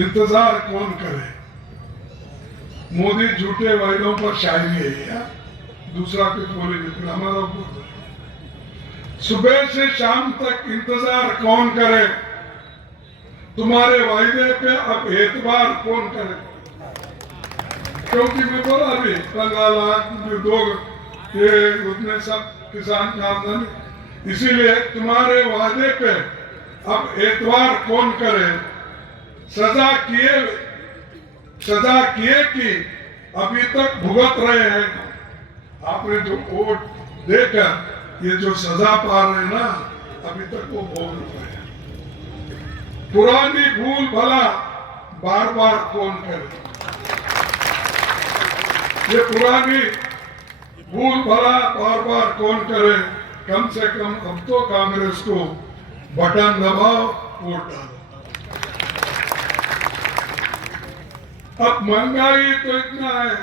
इंतजार कौन करे। मोदी झूठे वायदों पर शायरी है या दूसरा कुछ बोलेंगे फिर हमारा ऊपर। सुबह से शाम तक इंतजार कौन करे, तुम्हारे वायदे पे अब एतबार कौन करे। क्योंकि मैं बोला अभी 15 लाख दो ये उतने सब किसान का आमदनी, इसीलिए तुम्हारे वादे पे अब एतबार कौन करे। सजा किए कि अभी तक भुगत रहे हैं। आपने जो वोट देकर ये जो सजा पा रहे हैं ना, अभी तक वो भुगत रहे हैं। पुरानी भूल भला बार बार कौन करे। ये पुरानी भूल भला बार बार कौन करे। कम से कम अब तो कांग्रेस को बटन दबाओ, वोट डालो। अब महंगाई तो इतना है,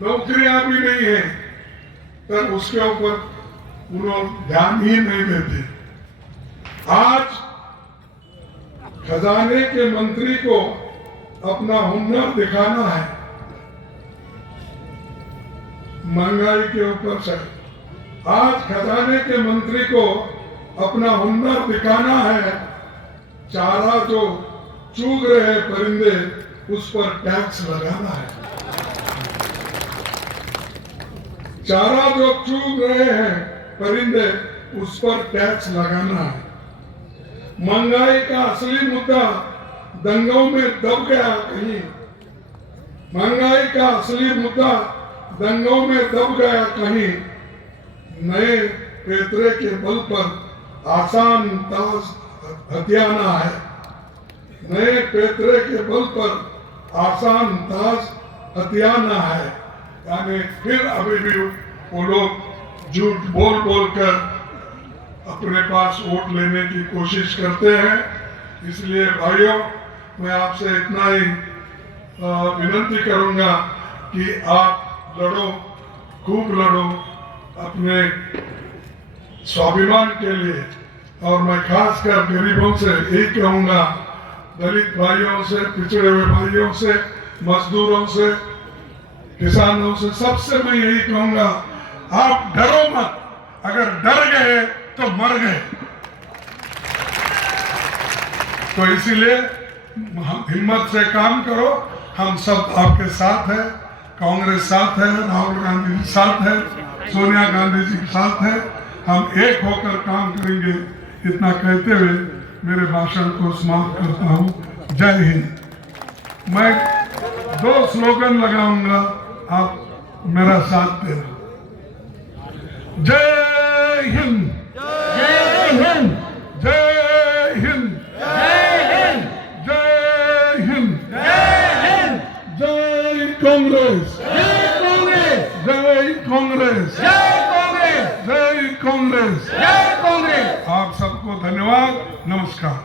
नौकरियां भी नहीं है, पर उसके ऊपर उन्होंने ध्यान ही नहीं देते। आज खजाने के मंत्री को अपना हुनर दिखाना है महंगाई के ऊपर से। आज खजाने के मंत्री को अपना हुनर दिखाना है। चारा जो चूग रहे परिंदे उस पर टैक्स लगाना है। चारा जो चूग रहे हैं परिंदे उस पर टैक्स लगाना है। महंगाई का असली मुद्दा दंगों में दब गया कहीं। महंगाई का असली मुद्दा दंगों में दब गया कहीं। नए पैतरे के बल पर आसान ताज हथियाना है। नए पैतरे के बल पर आसान ताज हथियाना है। यानी फिर अभी भी वो लोग झूठ बोल बोल कर अपने पास वोट लेने की कोशिश करते हैं। इसलिए भाइयों, मैं आपसे इतना ही विनती करूंगा कि आप लड़ो, खूब लड़ो अपने स्वाभिमान के लिए। और मैं खासकर गरीबों से यही कहूंगा, दलित भाइयों से, पिछड़े हुए भाइयों से, मजदूरों से, किसानों से, सबसे मैं यही कहूंगा, आप डरो मत। अगर डर गए तो मर गए। तो इसीलिए हिम्मत से काम करो। हम सब आपके साथ हैं। कांग्रेस साथ है, राहुल गांधी जी साथ है, सोनिया गांधी जी के साथ है। हम एक होकर काम करेंगे। इतना कहते हुए मेरे भाषण को समाप्त करता हूँ। जय हिंद। मैं 2 स्लोगन लगाऊंगा, आप मेरा साथ देना। जय हिंद, जय हिंद, जय हिंद, जय हिंद, जय हिंद, जय हिंद, जय कांग्रेस, जय कांग्रेस, जय कांग्रेस, जय कांग्रेस, जय कांग्रेस। जय कांग्रेस। आप सबको धन्यवाद, नमस्कार।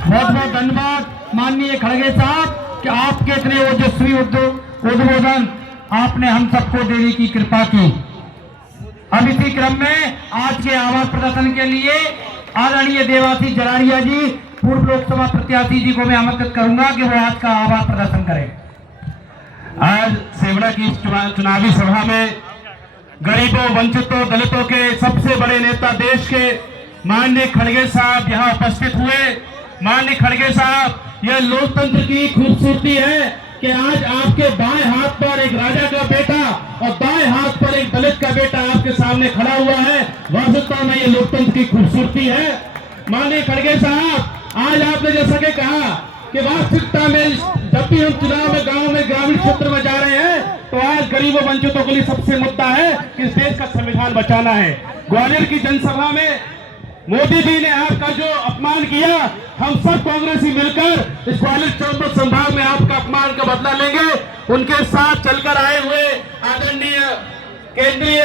बहुत बहुत धन्यवाद माननीय खड़गे साहब कि आपके इतने ओजस्वी उद्बोधन आपने हम सबको देने की कृपा की। अब इसी क्रम में आज के आवाज प्रदर्शन के लिए आदरणीय देवाशीष जराड़िया जी, पूर्व लोकसभा प्रत्याशी जी को मैं आमंत्रित करूंगा कि वो आज का आवाज प्रदर्शन करें। आज सेवड़ा की चुनावी सभा में गरीबों, वंचितों, दलितों के सबसे बड़े नेता देश के माननीय खड़गे साहब यहाँ उपस्थित हुए। माननीय खड़गे साहब, यह लोकतंत्र की खूबसूरती है कि आज आपके बाएं हाथ पर एक राजा का बेटा और दाएं हाथ पर एक दलित का बेटा आपके सामने खड़ा हुआ है। वास्तव में ये लोकतंत्र की खूबसूरती है। माननीय खड़गे साहब, आज आपने जैसा कि कहा कि वास्तविकता में जब भी हम चुनाव में गांव में ग्रामीण क्षेत्र में जा रहे हैं तो आज गरीबों वंचितों के लिए सबसे मुद्दा है कि इस देश का संविधान बचाना है। ग्वालियर की जनसभा में मोदी जी ने आपका जो अपमान किया, हम सब कांग्रेसी मिलकर इस ग्वालियर चंबल संभाग में आपका अपमान का बदला लेंगे। उनके साथ चलकर आए हुए आदरणीय केंद्रीय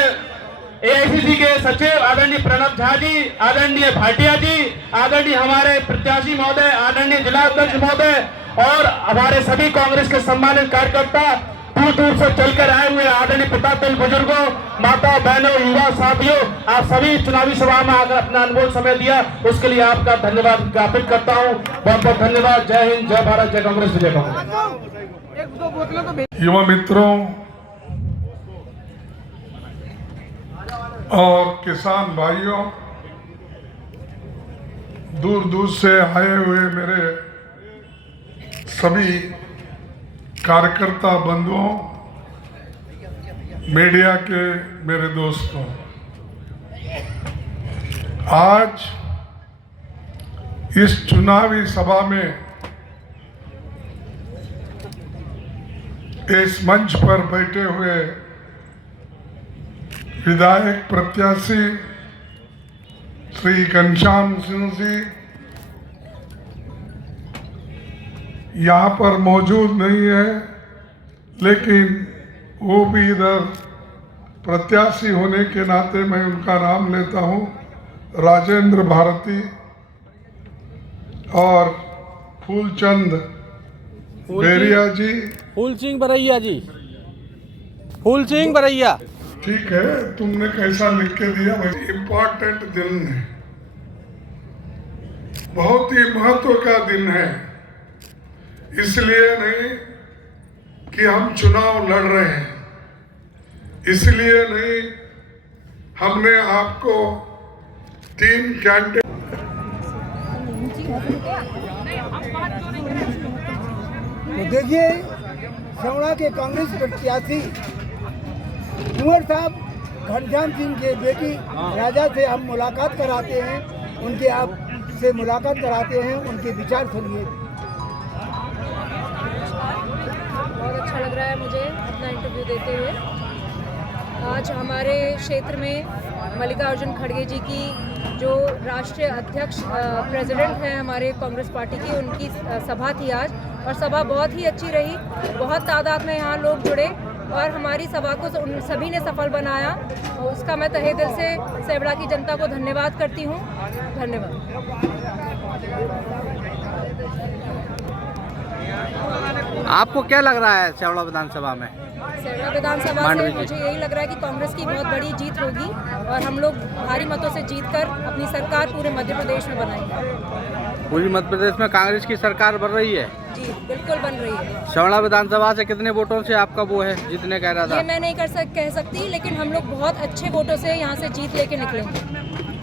एआईसीसी के सचिव आदरणीय प्रणब झा जी, आदरणीय भाटिया जी, आदरणीय हमारे प्रत्याशी महोदय, आदरणीय जिला अध्यक्ष महोदय और हमारे सभी कांग्रेस के सम्मानित कार्यकर्ता, दूर दूर से चलकर आए हुए आदरणीय पितातल बुजुर्गों, माता बहनों, युवा साथियों, आप सभी चुनावी सभा में आकर अपना अनमोल समय दिया, उसके लिए आपका धन्यवाद ज्ञापित करता हूं। बहुत बहुत धन्यवाद। जय हिंद, जय भारत, जय कांग्रेस, जय कांग्रेस। युवा मित्रों और किसान भाइयों, दूर दूर से आए हुए मेरे सभी कार्यकर्ता बंधुओं, मीडिया के मेरे दोस्तों, आज इस चुनावी सभा में इस मंच पर बैठे हुए विधायक प्रत्याशी श्री घनश्याम सिंह जी यहाँ पर मौजूद नहीं है, लेकिन वो भी इधर प्रत्याशी होने के नाते मैं उनका नाम लेता हूँ, राजेंद्र भारती और फूलचंद बेरिया जी। फूल सिंह बरैया जी, फूल सिंह बरैया। ठीक है, तुमने कैसा लिख के दिया भाई। इम्पोर्टेंट दिन है, बहुत ही महत्व का दिन है। इसलिए नहीं कि हम चुनाव लड़ रहे हैं, इसलिए नहीं हमने आपको 3 कैंडिडेट। तो देखिए, सेवड़ा के कांग्रेस प्रत्याशी कुंवर साहब घनश्याम सिंह के बेटी राजा से हम मुलाकात कराते हैं, उनके आप से मुलाकात कराते हैं, उनके विचार सुनिए। बहुत अच्छा लग रहा है मुझे अपना इंटरव्यू देते हुए। आज हमारे क्षेत्र में मल्लिकार्जुन खड़गे जी की जो राष्ट्रीय अध्यक्ष प्रेसिडेंट हैं हमारे कांग्रेस पार्टी की, उनकी सभा थी आज, और सभा बहुत ही अच्छी रही। बहुत तादाद में यहाँ लोग जुड़े और हमारी सभा को उन सभी ने सफल बनाया, और उसका मैं तहे दिल से सेवड़ा की जनता को धन्यवाद करती हूँ। धन्यवाद। आपको क्या लग रहा है सेवड़ा विधानसभा में? सेवड़ा विधानसभा से मुझे यही लग रहा है कि कांग्रेस की बहुत बड़ी जीत होगी और हम लोग भारी मतों से जीतकर अपनी सरकार पूरे मध्य प्रदेश में बनाएंगे। पूरी मध्य प्रदेश में कांग्रेस की सरकार बन रही है? जी बिल्कुल बन रही है। सेवड़ा विधानसभा से कितने वोटों से आपका वो है जीतने कह रहा था? ये मैं नहीं कह सकती, लेकिन हम लोग बहुत अच्छे वोटों से यहाँ से जीत लेके निकलेंगे।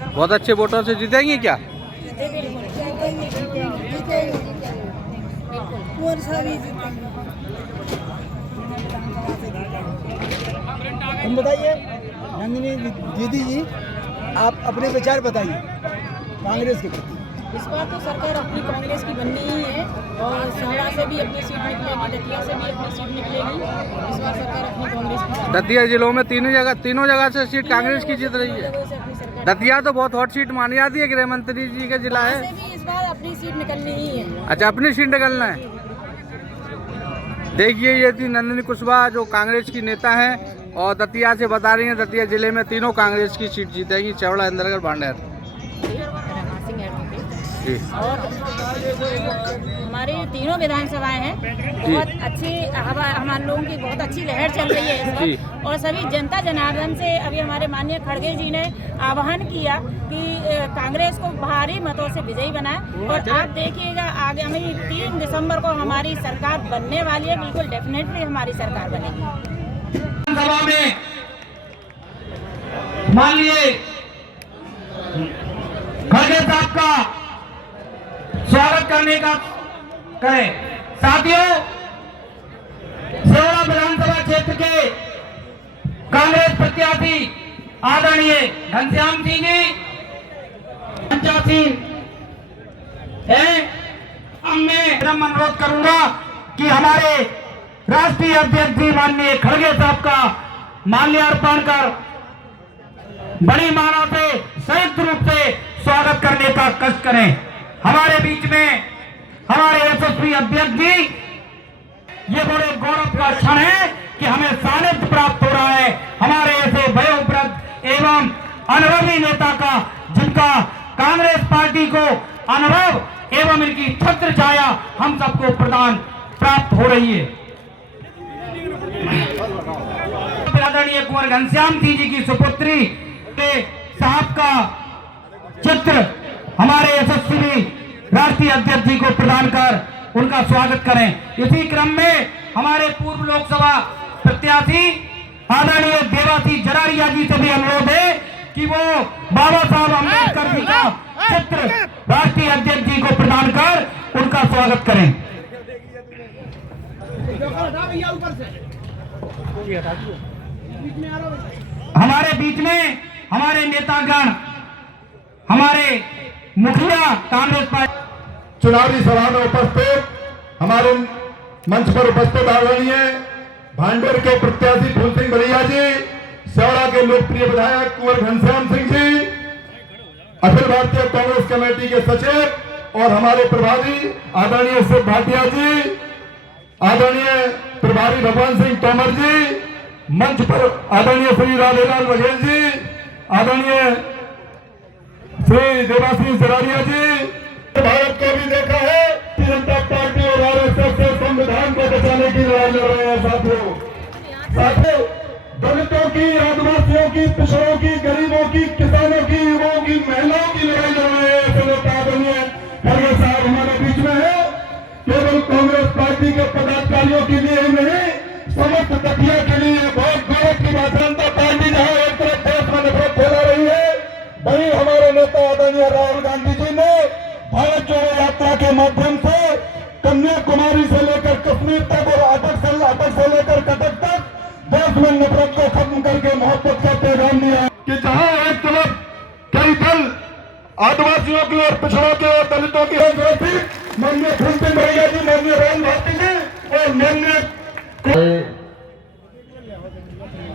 बहुत अच्छे वोटों से जीतेंगे क्या? हम बताइए नंदिनी दीदी जी, आप अपने विचार बताइए कांग्रेस के प्रति। इस बार तो सरकार अपनी कांग्रेस की बननी ही है और सेवड़ा से भी अपनी सीट निकलेगी, दतिया से भी अपनी सीट निकलेगी। इस बार सरकार अपनी कांग्रेस की। दतिया जिलों में तीनों जगह से सीट कांग्रेस की जीत रही है। दतिया तो बहुत हॉट सीट मानी जाती है, गृह मंत्री जी का जिला है। भी इस बार अपनी सीट निकलनी ही है। अच्छा, अपनी सीट निकलना है। देखिए, ये थी नंदिनी कुशवाहा जो कांग्रेस की नेता हैं और दतिया से बता रही हैं दतिया जिले में तीनों कांग्रेस की सीट जीतेगी, सेवड़ा, इंद्रगढ़, भांडेर। और हमारी तीनों विधानसभाएं हैं, बहुत अच्छी हमारे लोगों की बहुत अच्छी लहर चल रही है इस वक्त। और सभी जनता जनार्दन से अभी हमारे माननीय खड़गे जी ने आह्वान किया कि कांग्रेस को भारी मतों से विजयी बनाए। और आप देखिएगा आगामी 3 दिसंबर को हमारी सरकार बनने वाली है, बिल्कुल डेफिनेटली हमारी सरकार बनेगी। सभा में माननीय खड़गे साहब का स्वागत करने का करें। साथियों, सेवड़ा विधानसभा क्षेत्र के कांग्रेस प्रत्याशी आदरणीय घनश्याम सिंह जी हैं। अब मैं अनुरोध करूंगा कि हमारे राष्ट्रीय अध्यक्ष जी माननीय खड़गे साहब का माल्यार्पण कर बड़ी मात्रा से संयुक्त रूप से स्वागत करने का कष्ट करें। हमारे बीच में हमारे यशस्वी अध्यक्ष जी, ये बड़े गौरव का क्षण है कि हमें सानिध्य प्राप्त हो रहा है हमारे ऐसे वयोवृद्ध एवं अनुभवी नेता का, जिनका कांग्रेस पार्टी को अनुभव एवं इनकी छत्र छाया हम सबको प्रदान प्राप्त हो रही है। आदरणीय कुंवर घनश्याम सिंह जी की सुपुत्री के साहब का चित्र हमारे यशस्वी राष्ट्रीय अध्यक्ष जी को प्रदान कर उनका स्वागत करें। इसी क्रम में हमारे पूर्व लोकसभा प्रत्याशी आदरणीय देवासी जरारिया जी से भी अनुरोध है कि वो बाबा साहब अम्बेडकर जी का चित्र राष्ट्रीय अध्यक्ष जी को प्रदान कर उनका स्वागत करें। हमारे बीच में हमारे नेतागण, हमारे मुखिया कांग्रेस पार्टी चुनावी सभा में उपस्थित हमारे मंच पर उपस्थित आदरणीय भांडेर के प्रत्याशी फूल सिंह बलिया जी, सेवड़ा के लोकप्रिय विधायक कुंवर घनश्याम सिंह जी, अखिल भारतीय कांग्रेस कमेटी के सचिव और हमारे प्रभारी आदरणीय शिव भाटिया जी, आदरणीय प्रभारी भगवान सिंह तोमर जी, मंच पर आदरणीय श्री राधेलाल बघेल जी, आदरणीय श्री देवासी जरारिया जी। भारत को भी देखा है जनता पार्टी और आरएसएस से संविधान को बचाने की लड़ाई लड़ रहे हैं साथियों। दलितों की, आदिवासियों की, पिछड़ों की, गरीबों की, किसानों की, युवाओं की, महिलाओं की लड़ाई लड़ रहे हैं। ऐसे नेता आदरणीय खड़गे साहब हमारे बीच में है। केवल कांग्रेस पार्टी के पदाधिकारियों के लिए ही नहीं, समस्त तकिया के लिए बहुत गौरव की बात। जनता पार्टी जहां एक तरफ देश में नफरत फैला रही है, वहीं हमारे नेता आदरणीय राहुल गांधी जी ने भारत जोड़ो यात्रा के माध्यम से कन्याकुमारी से लेकर कश्मीर तक और अटक से लेकर कटक तक देश में नफरत को खत्म करके मोहब्बत का पैगाम दिया कि जहां एक तरफ कई दल आदिवासियों की और पिछड़ों के और दलितों की माननीय फूल सिंह बलिया जी, माननीय राम भारती जी और माननीय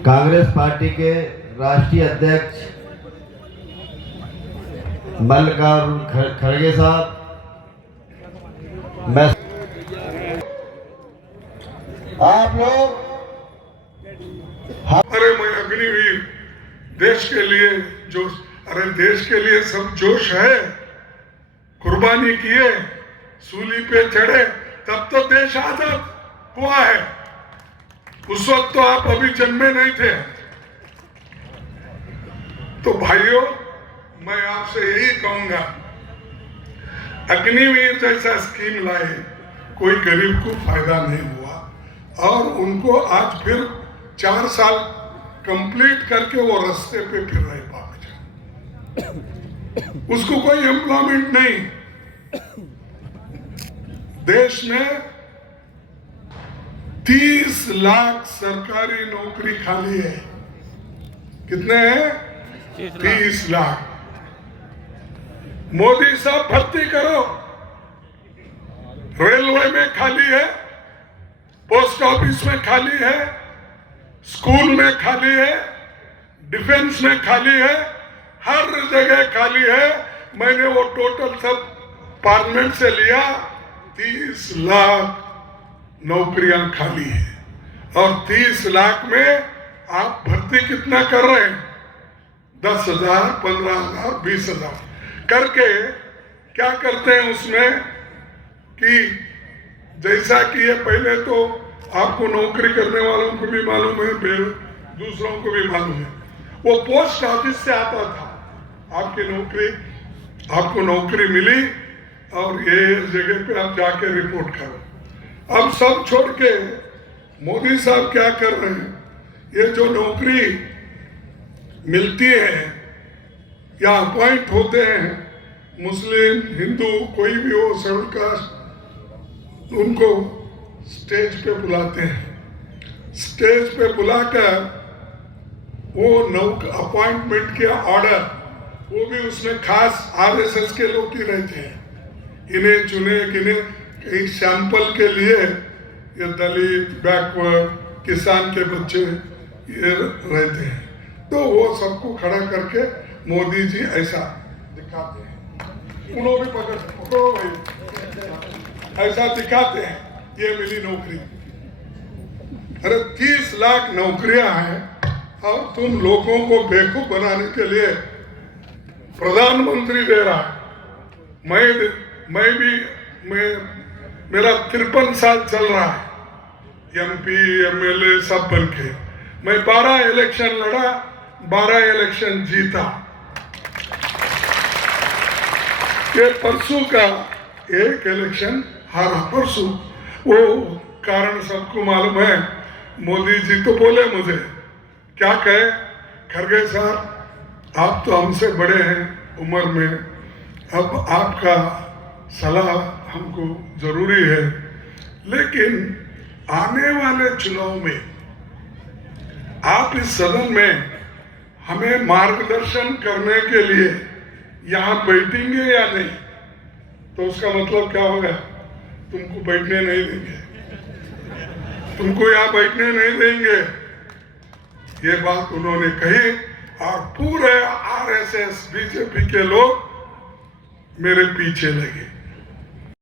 कांग्रेस पार्टी के राष्ट्रीय अध्यक्ष मल्लिकार्जुन खड़गे साहब, मैं आप लोग अरे मैं अग्निवीर देश के लिए जो, अरे देश के लिए सब जोश है, कुर्बानी किए, सूली पे चढ़े, तब तो देश आजाद हुआ है। उस वक्त तो आप अभी जन्मे नहीं थे। तो भाइयों, मैं आपसे यही कहूंगा, अग्निवीर जैसा स्कीम लाए, कोई गरीब को फायदा नहीं हुआ और उनको आज फिर 4 साल कंप्लीट करके वो रास्ते पे फिर रहे बाबा, उसको कोई एम्प्लॉयमेंट नहीं। देश में 30 लाख सरकारी नौकरी खाली है। कितने हैं? 30 लाख। मोदी साहब भर्ती करो। रेलवे में खाली है, पोस्ट ऑफिस में खाली है, स्कूल में खाली है, डिफेंस में खाली है, हर जगह खाली है। मैंने वो टोटल सब पार्लियामेंट से लिया, 30 लाख नौकरियां खाली है। और 30 लाख में आप भर्ती कितना कर रहे हैं? 10,000, 15,000, 20,000 करके क्या करते हैं उसमें कि जैसा कि ये पहले तो आपको नौकरी करने वालों को भी मालूम है, फिर दूसरों को भी मालूम है, वो पोस्ट ऑफिस से आता था। आपको नौकरी मिली और ये जगह पे आप जाके रिपोर्ट करो। अब सब छोड़ के मोदी साहब क्या कर रहे हैं, ये जो नौकरी मिलती है या अपॉइंट होते हैं, मुस्लिम, हिंदू, कोई भी हो, शेड्यूल कास्ट, उनको स्टेज पे बुलाते हैं। स्टेज पे बुलाकर वो अपॉइंटमेंट के ऑर्डर, वो भी उसमें खास आरएसएस के लोग ही रहते हैं। इन्हें चुने, इन्हें सैंपल के लिए ये दलित, बैकवर्ड, किसान के बच्चे ये रहते हैं। तो वो सबको खड़ा करके मोदी जी ऐसा दिखाते हैं, उन्होंने भी पकड़ो भाई, ऐसा दिखाते हैं, ये मिली नौकरी। अरे 30 लाख नौकरियां हैं और तुम लोगों को बेवकूफ बनाने के लिए प्रधानमंत्री दे रहा है। मेरा 53 साल चल रहा है MP, MLA सब बन के। मैं 12 इलेक्शन लड़ा, 12 इलेक्शन जीता। ये परसों का एक इलेक्शन हारा, परसों। वो कारण सबको मालूम है। मोदी जी तो बोले मुझे, क्या कहे, खड़गे साहब आप तो हमसे बड़े हैं उम्र में, अब आपका सलाह हमको जरूरी है, लेकिन आने वाले चुनाव में आप इस सदन में हमें मार्गदर्शन करने के लिए यहाँ बैठेंगे या नहीं? तो उसका मतलब क्या होगा? तुमको बैठने नहीं देंगे, तुमको यहाँ बैठने नहीं देंगे। ये बात उन्होंने कही और पूरे RSS BJP के लोग मेरे पीछे लगे।